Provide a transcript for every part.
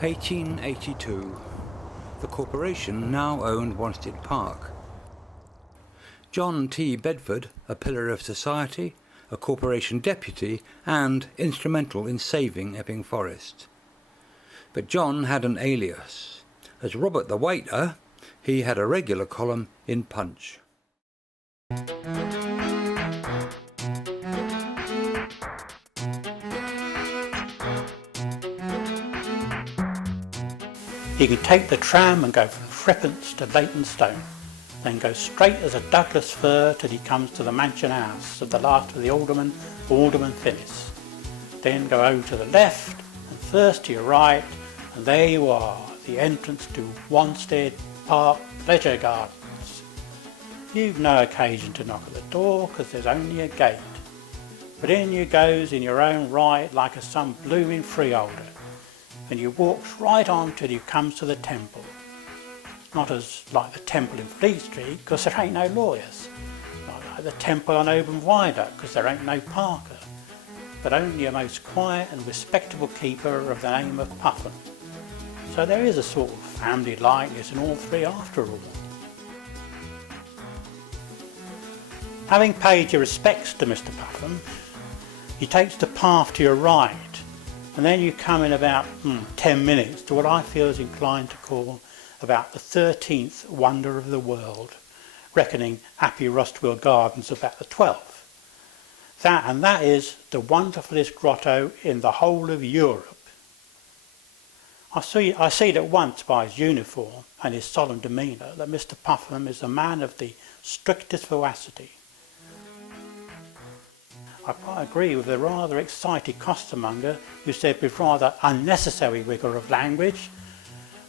1882. The corporation now owned Wanstead Park. John T. Bedford, a pillar of society, a corporation deputy, and instrumental in saving Epping Forest. But John had an alias. As Robert the Waiter, he had a regular column in Punch. You could take the tram and go from Threepence to Leytonstone, then go straight as a Douglas fir till he comes to the mansion house of the last of the Alderman Finnis. Then go over to the left and first to your right, and there you are, the entrance to Wanstead Park Pleasure Gardens. You've no occasion to knock at the door because there's only a gate. But in you goes in your own right like a some blooming freeholder, and you walks right on till you comes to the temple. Not as like the temple in Fleet Street, because there ain't no lawyers. Not like the temple on Oban Viaduct, because there ain't no Parker. But only a most quiet and respectable keeper of the name of Puffin. So there is a sort of family likeness in all three after all. Having paid your respects to Mr. Puffin, you takes the path to your right, and then you come in about 10 minutes to what I feel is inclined to call about the 13th wonder of the world, reckoning Happy Rustwell Gardens about the 12th. That is the wonderfulest grotto in the whole of Europe. I see it at once by his uniform and his solemn demeanour that Mr. Puffin is a man of the strictest veracity. I quite agree with the rather excited costermonger who said with rather unnecessary vigour of language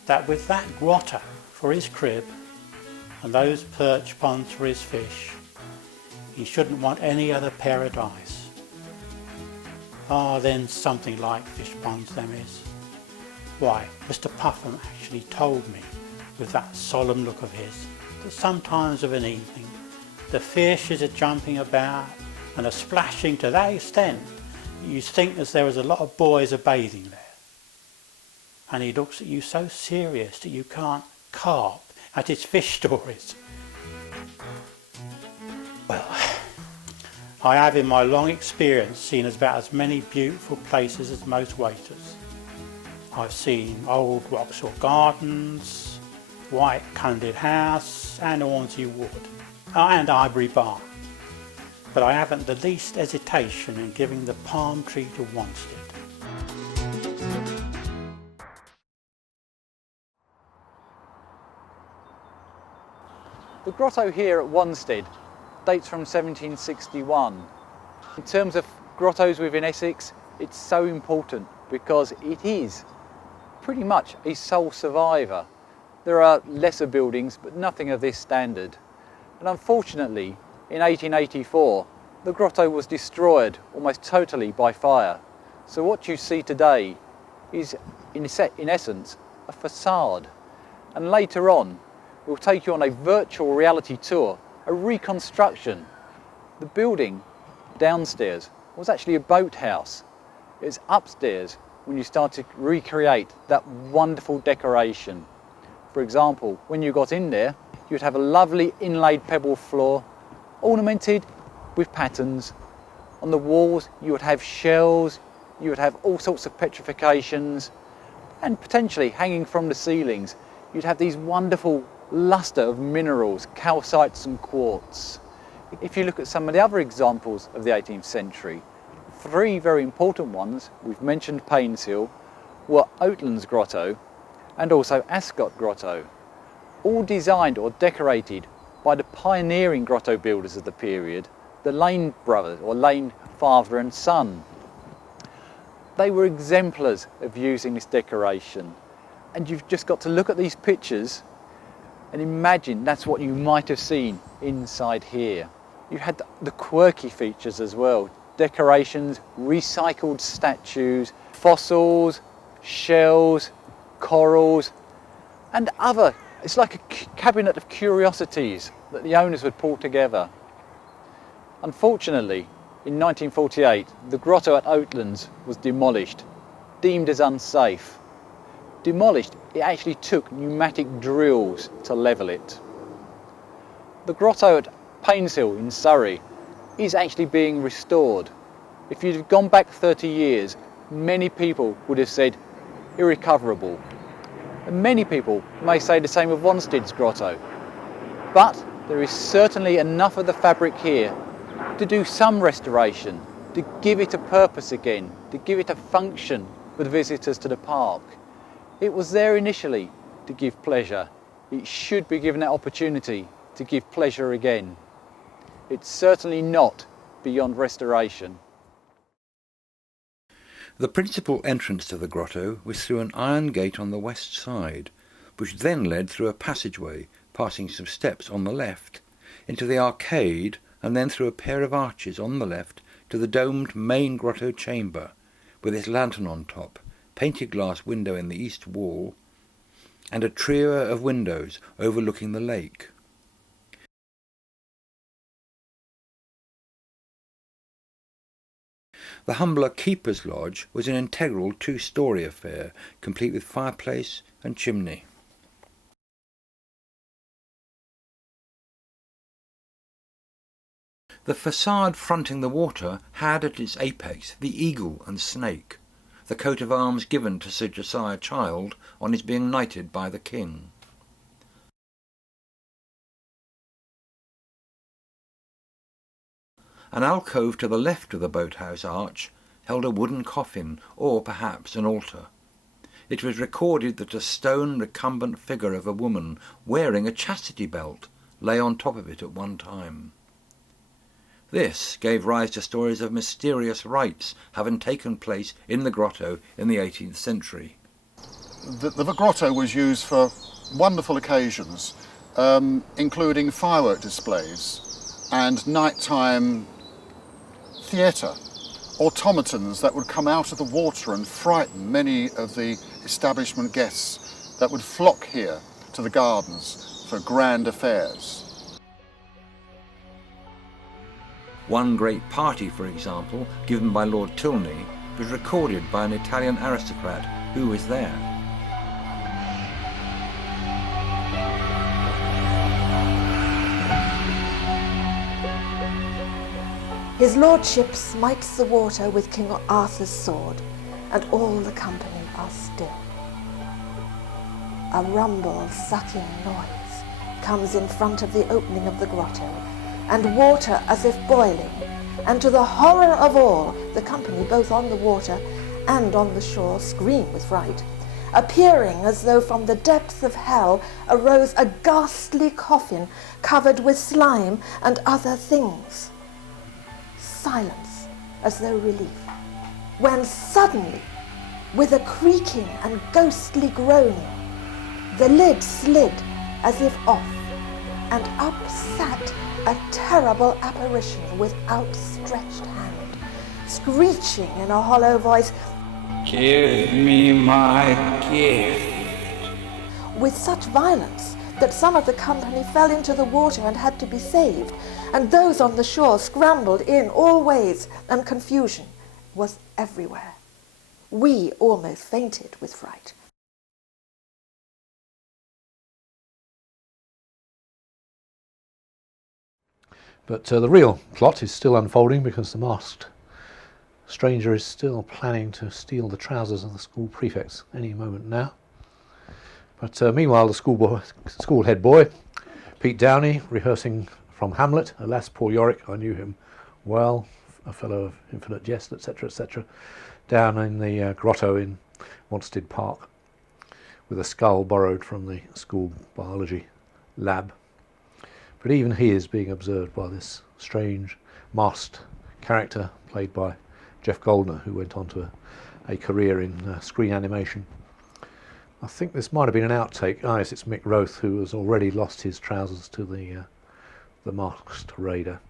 that with that grotto for his crib and those perch ponds for his fish, he shouldn't want any other paradise. Then something like fish ponds them is. Why, Mr. Puffin actually told me with that solemn look of his that sometimes of an evening the fish is a-jumping about and a splashing to that extent you think as there was a lot of boys a-bathing there. And he looks at you so serious that you can't carp at his fish stories. Well, I have in my long experience seen about as many beautiful places as most waiters. I've seen old Vauxhall Gardens, White Cunded House and Hornsey Wood, and Ivory Barn. But I haven't the least hesitation in giving the palm tree to Wanstead. The grotto here at Wanstead dates from 1761. In terms of grottos within Essex, it's so important because it is pretty much a sole survivor. There are lesser buildings, but nothing of this standard. And unfortunately, in 1884, the grotto was destroyed almost totally by fire. So what you see today is, in essence, a facade. And later on, we'll take you on a virtual reality tour, a reconstruction. The building downstairs was actually a boathouse. It's upstairs when you start to recreate that wonderful decoration. For example, when you got in there, you'd have a lovely inlaid pebble floor, ornamented with patterns. On the walls you would have shells, you would have all sorts of petrifications, and potentially hanging from the ceilings you'd have these wonderful lustre of minerals, calcites and quartz. If you look at some of the other examples of the 18th century, three very important ones, we've mentioned Painshill, were Oatlands Grotto and also Ascot Grotto, all designed or decorated by the pioneering grotto builders of the period, the Lane brothers, or Lane father and son. They were exemplars of using this decoration, and you've just got to look at these pictures and imagine that's what you might have seen inside here. You had the quirky features as well, decorations, recycled statues, fossils, shells, corals, and other. It's like a cabinet of curiosities that the owners would pull together. Unfortunately, in 1948, the grotto at Oatlands was demolished, deemed as unsafe. demolished, it actually took pneumatic drills to level it. The grotto at Painshill in Surrey is actually being restored. If you'd gone back 30 years, many people would have said irrecoverable. And many people may say the same of Wanstead's grotto. But there is certainly enough of the fabric here to do some restoration, to give it a purpose again, to give it a function with visitors to the park. It was there initially to give pleasure. It should be given that opportunity to give pleasure again. It's certainly not beyond restoration. The principal entrance to the grotto was through an iron gate on the west side, which then led through a passageway, passing some steps on the left, into the arcade, and then through a pair of arches on the left to the domed main grotto chamber, with its lantern on top, painted glass window in the east wall, and a trio of windows overlooking the lake. The humbler keeper's lodge was an integral two-storey affair, complete with fireplace and chimney. The facade fronting the water had at its apex the eagle and snake, the coat of arms given to Sir Josiah Child on his being knighted by the king. An alcove to the left of the boathouse arch held a wooden coffin, or perhaps an altar. It was recorded that a stone recumbent figure of a woman wearing a chastity belt lay on top of it at one time. This gave rise to stories of mysterious rites having taken place in the grotto in the 18th century. The grotto was used for wonderful occasions, including firework displays and nighttime theatre, automatons that would come out of the water and frighten many of the establishment guests that would flock here to the gardens for grand affairs. One great party, for example, given by Lord Tilney, was recorded by an Italian aristocrat who was there. His lordship smites the water with King Arthur's sword, and all the company are still. A rumble, sucking noise comes in front of the opening of the grotto, and water as if boiling, and to the horror of all, the company both on the water and on the shore scream with fright, appearing as though from the depths of hell arose a ghastly coffin covered with slime and other things. Silence as though relief, when suddenly, with a creaking and ghostly groaning, the lid slid as if off, and up sat a terrible apparition with outstretched hand, screeching in a hollow voice, "Give me my gift," with such violence that some of the company fell into the water and had to be saved, and those on the shore scrambled in all ways, and confusion was everywhere. We almost fainted with fright. But the real plot is still unfolding, because the masked stranger is still planning to steal the trousers of the school prefects any moment now. But meanwhile, the school head boy, Pete Downey, rehearsing from Hamlet, "Alas, poor Yorick, I knew him well, a fellow of infinite jest," etc., down in the grotto in Wanstead Park, with a skull borrowed from the school biology lab. But even he is being observed by this strange masked character played by Jeff Goldner, who went on to a career in screen animation. I think this might have been an outtake. Ah, yes, it's Mick Roth, who has already lost his trousers to the masked raider.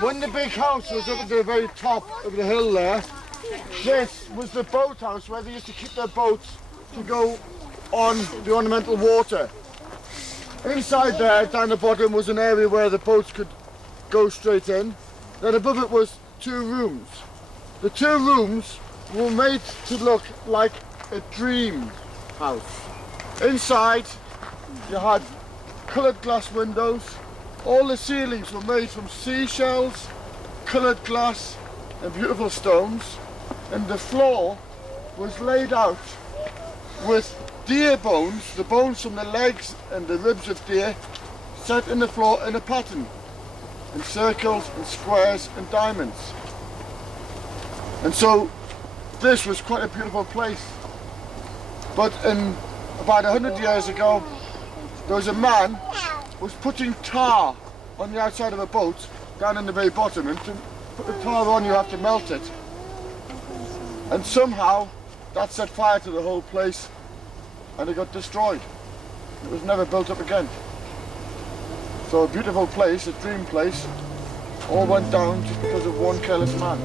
When the big house was up at the very top of the hill there, this was the boathouse where they used to keep their boats to go on the ornamental water. Inside there, down the bottom, was an area where the boats could go straight in. Then above it was 2 rooms. The 2 rooms were made to look like a dream house. Inside, you had coloured glass windows. All the ceilings were made from seashells, coloured glass and beautiful stones. And the floor was laid out with deer bones, the bones from the legs and the ribs of deer, set in the floor in a pattern, in circles and squares and diamonds. And so this was quite a beautiful place. But about 100 years ago, there was a man who was putting tar on the outside of a boat down in the very bottom, and to put the tar on you have to melt it. And somehow that set fire to the whole place and it got destroyed. It was never built up again. So a beautiful place, a dream place, all went down just because of one careless man.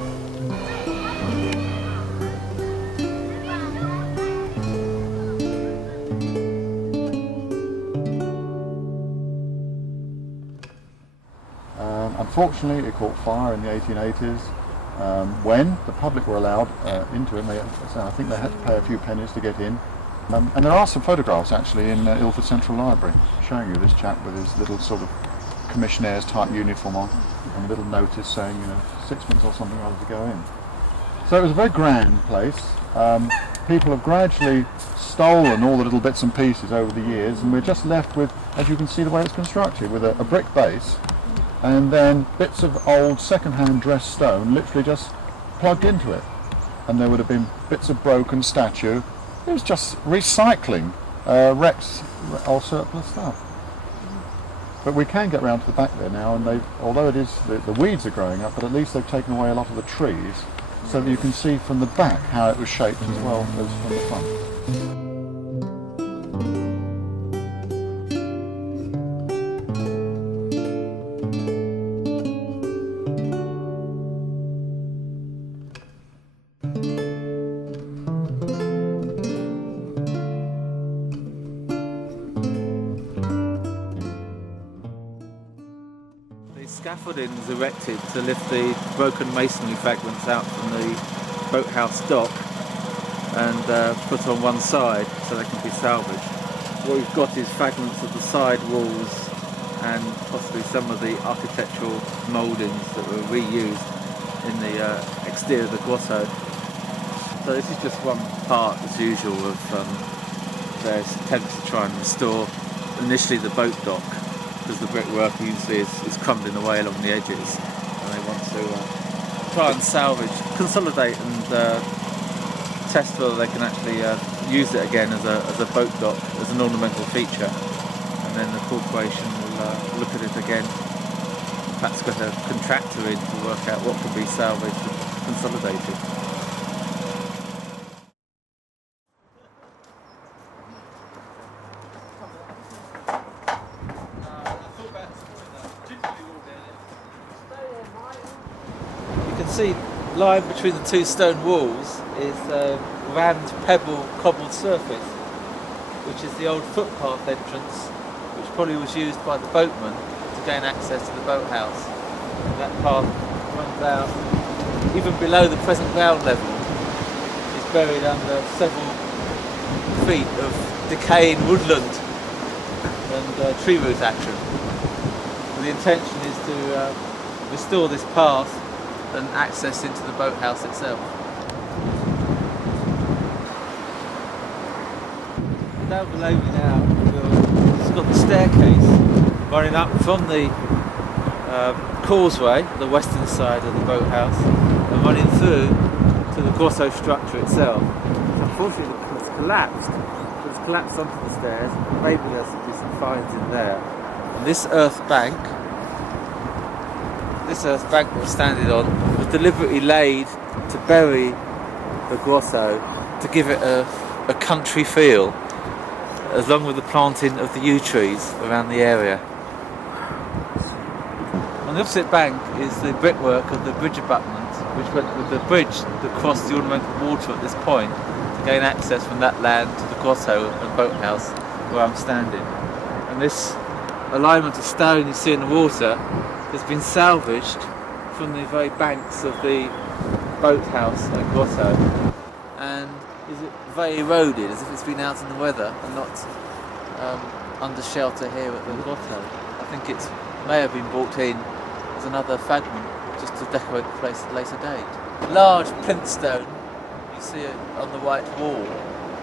Unfortunately, it caught fire in the 1880s. When the public were allowed into it, I think they had to pay a few pennies to get in. And there are some photographs actually in Ilford Central Library showing you this chap with his little sort of commissionaire's type uniform on and a little notice saying, 6pence or something rather to go in. So it was a very grand place. People have gradually stolen all the little bits and pieces over the years, and we're just left with, as you can see the way it's constructed, with a brick base and then bits of old second-hand dressed stone literally just plugged into it. And there would have been bits of broken statue. It was just recycling wrecks or surplus stuff. But we can get round to the back there now, and although it is the weeds are growing up, but at least they've taken away a lot of the trees, so that you can see from the back how it was shaped as well as from the front. Scaffolding was erected to lift the broken masonry fragments out from the boathouse dock and put on one side so they can be salvaged. What we've got is fragments of the side walls and possibly some of the architectural mouldings that were reused in the exterior of the grotto. So this is just one part, as usual, of various attempts to try and restore initially the boat dock, because the brickwork you can see is crumbling away along the edges, and they want to try and salvage, consolidate and test whether they can actually use it again as a boat dock, as an ornamental feature, and then the corporation will look at it again, perhaps get a contractor in to work out what can be salvaged and consolidated. See, lying between the two stone walls is a round pebble cobbled surface, which is the old footpath entrance, which probably was used by the boatmen to gain access to the boathouse. And that path runs out even below the present ground level. It's buried under several feet of decaying woodland and tree root action. And the intention is to restore this path and access into the boathouse itself. Down below me now, it's got the staircase running up from the causeway, the western side of the boathouse, and running through to the grotto structure itself. Unfortunately, it's collapsed. It's collapsed onto the stairs, enabling us to do some finds in there. And this earth bank that we're standing on was deliberately laid to bury the grotto to give it a country feel, along with the planting of the yew trees around the area. On the opposite bank is the brickwork of the bridge abutment, which went with the bridge that crossed the ornamental water at this point to gain access from that land to the grotto and boathouse where I'm standing. And this alignment of stone you see in the water has been salvaged from the very banks of the boathouse and grotto, and is very eroded, as if it's been out in the weather and not under shelter here at the grotto. I think it may have been brought in as another fragment just to decorate the place at a later date. Large plinth stone you see on the right wall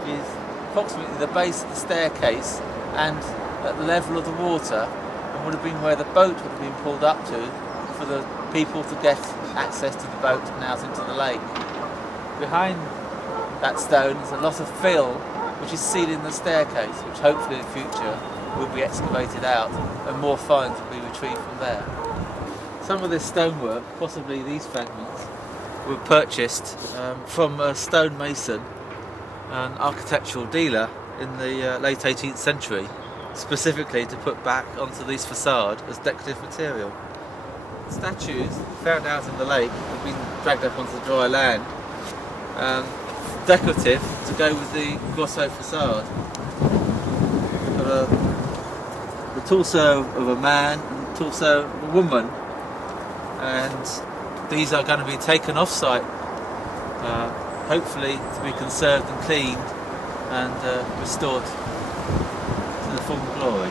is approximately the base of the staircase and at the level of the water, and would have been where the boat would have been pulled up to for the people to get access to the boat and out into the lake. Behind that stone is a lot of fill which is sealing the staircase, which hopefully in the future will be excavated out and more finds will be retrieved from there. Some of this stonework, possibly these fragments, were purchased from a stonemason, an architectural dealer in the late 18th century, specifically to put back onto this facade as decorative material. Statues found out in the lake have been dragged up onto the dry land, decorative to go with the grotto facade. We've got the torso of a man and the torso of a woman, and these are going to be taken off site, hopefully to be conserved and cleaned and restored to the former glory.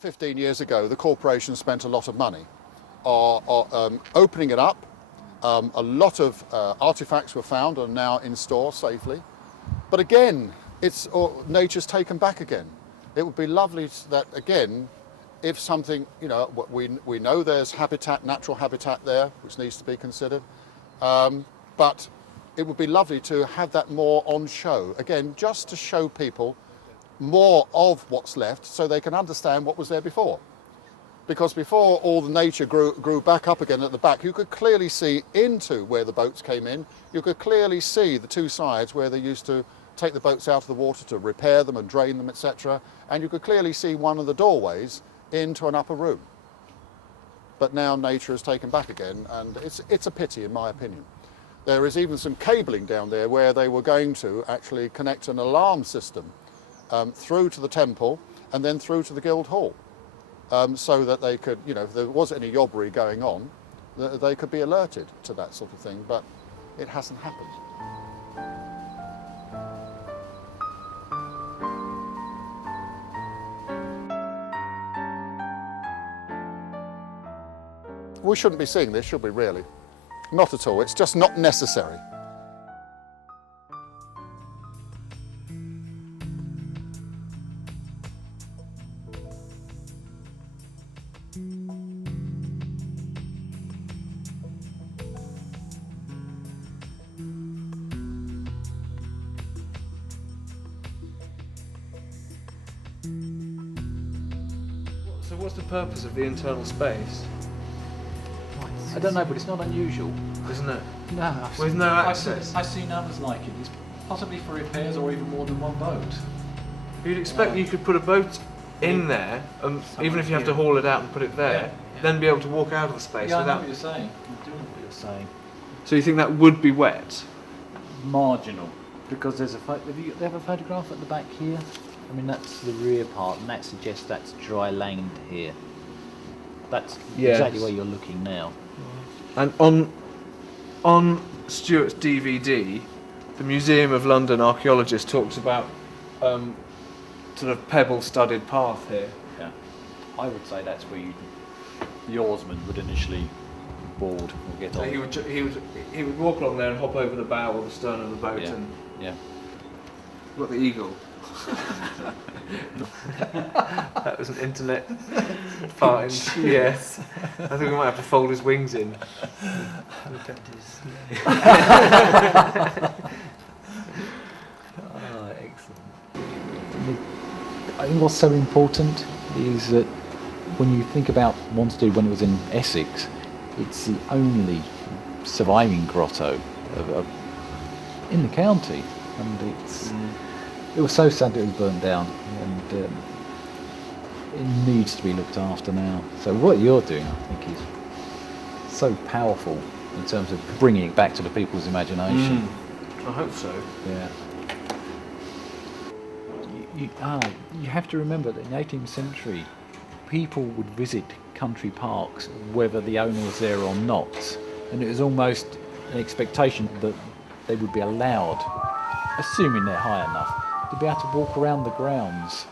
"15 years ago, the corporation spent a lot of money opening it up. A lot of artifacts were found and are now in store safely. But again, nature's taken back again. It would be lovely that, again, if something, we know there's habitat, natural habitat there, which needs to be considered. But it would be lovely to have that more on show. Again, just to show people more of what's left so they can understand what was there before. Because before all the nature grew back up again at the back, you could clearly see into where the boats came in. You could clearly see the two sides where they used to take the boats out of the water to repair them and drain them, etc. And you could clearly see one of the doorways into an upper room. But now nature has taken back again, and it's a pity in my opinion. There is even some cabling down there where they were going to actually connect an alarm system through to the temple and then through to the guild hall, so that they could, if there was any yobbery going on, they could be alerted to that sort of thing, but it hasn't happened. We shouldn't be seeing this, should we really? Not at all, it's just not necessary. So what's the purpose of the internal space? I don't know, but it's not unusual. Isn't it? No. With no access? I've seen others like it. It's possibly for repairs or even more than one boat. You'd expect you could put a boat in there, even if you have to haul it out and put it there, then be able to walk out of the space Yeah, I know without... what you're saying. I do know what you're saying. So you think that would be wet? Marginal. Because there's have you have a photograph at the back here? I mean, that's the rear part, and that suggests that's dry land here. That's exactly where you're looking now. And on Stuart's DVD, the Museum of London archaeologist talks about sort of pebble-studded path here. Yeah, I would say that's where the oarsman would initially board or get So on. he would walk along there and hop over the bow or the stern of the boat and What, the eagle? that was an internet find. Yes, I think we might have to fold his wings in. I think what's so important is that when you think about Wanstead when it was in Essex, it's the only surviving grotto in the county, and it was so sad that it was burnt down, and it needs to be looked after now. So what you're doing, I think, is so powerful in terms of bringing it back to the people's imagination. I hope so. Yeah. You have to remember that in the 18th century, people would visit country parks whether the owner was there or not, and it was almost an expectation that they would be allowed, assuming they're high enough, to be able to walk around the grounds.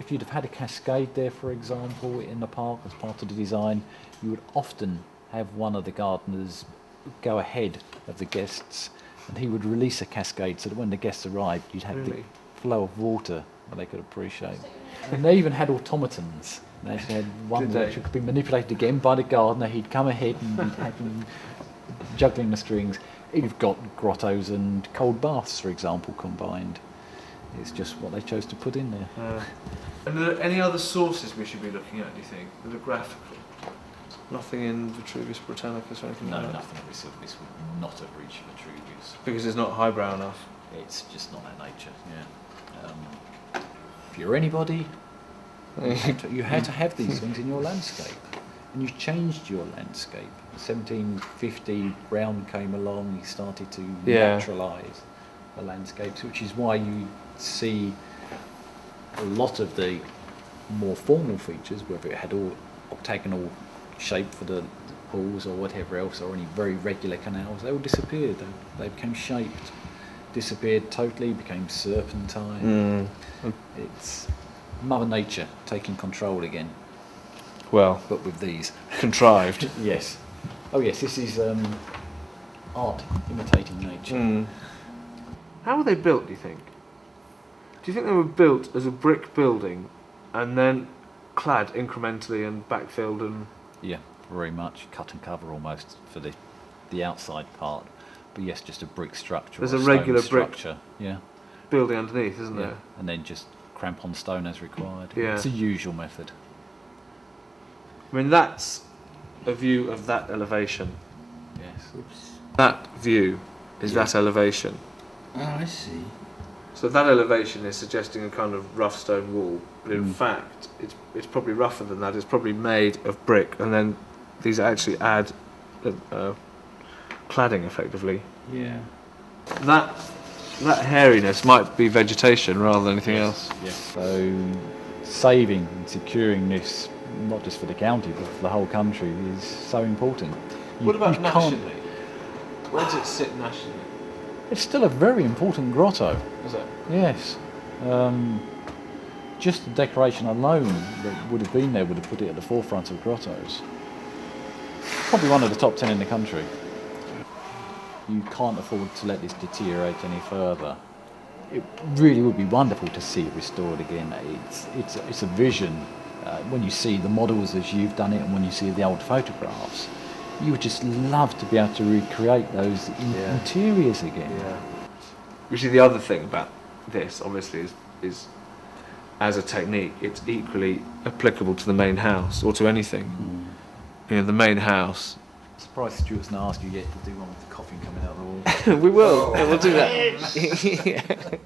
If you'd have had a cascade there, for example, in the park as part of the design, you would often have one of the gardeners go ahead of the guests, and he would release a cascade so that when the guests arrived, you'd have the flow of water that they could appreciate. And they even had automatons. They actually had one which could be manipulated again by the gardener. He'd come ahead and he'd have him juggling the strings. You've got grottos and cold baths, for example, combined. It's just what they chose to put in there. And are there any other sources we should be looking at, do you think, that are graphical? Nothing in Vitruvius Britannicus or anything like that? No, nothing of this would not have reached Vitruvius. Because it's not highbrow enough? It's just not that nature, yeah. If you're anybody, you had to have these things in your landscape. And you changed your landscape. 1750, Brown came along, he started to naturalise the landscapes, which is why you see a lot of the more formal features, whether it had all octagonal shape for the halls or whatever else, or any very regular canals, they all disappeared. They became shaped, disappeared totally, became serpentine. It's Mother Nature taking control again. Well, but with these. Contrived. Yes. Oh yes, this is art imitating nature. How were they built, do you think? Do you think they were built as a brick building and then clad incrementally and backfilled and... Yeah, very much cut and cover almost for the outside part. But yes, just a brick structure. There's or a regular structure. brick building underneath, isn't yeah. there? And then just cramp on stone as required. Yeah. It's a usual method. I mean, that's a view of that elevation. Yes. Oops. That view is that elevation. Oh, I see. So that elevation is suggesting a kind of rough stone wall, but in fact, it's probably rougher than that. It's probably made of brick, and then these actually add cladding effectively. Yeah. That hairiness might be vegetation rather than anything else. Yes. So saving and securing this, not just for the county but for the whole country, is so important. What about nationally? Where does it sit nationally? It's still a very important grotto. Is it? Yes. Just the decoration alone that would have been there would have put it at the forefront of grottos. Probably one of the top 10 in the country. You can't afford to let this deteriorate any further. It really would be wonderful to see it restored again. It's a vision. When you see the models as you've done it and when you see the old photographs, you would just love to be able to recreate those interiors again. Yeah. You see, the other thing about this, obviously, is as a technique, it's equally applicable to the main house or to anything. You know, the main house. I'm surprised Stuart's not asked you yet to do one with the coffin coming out of the wall. We will. We'll do that.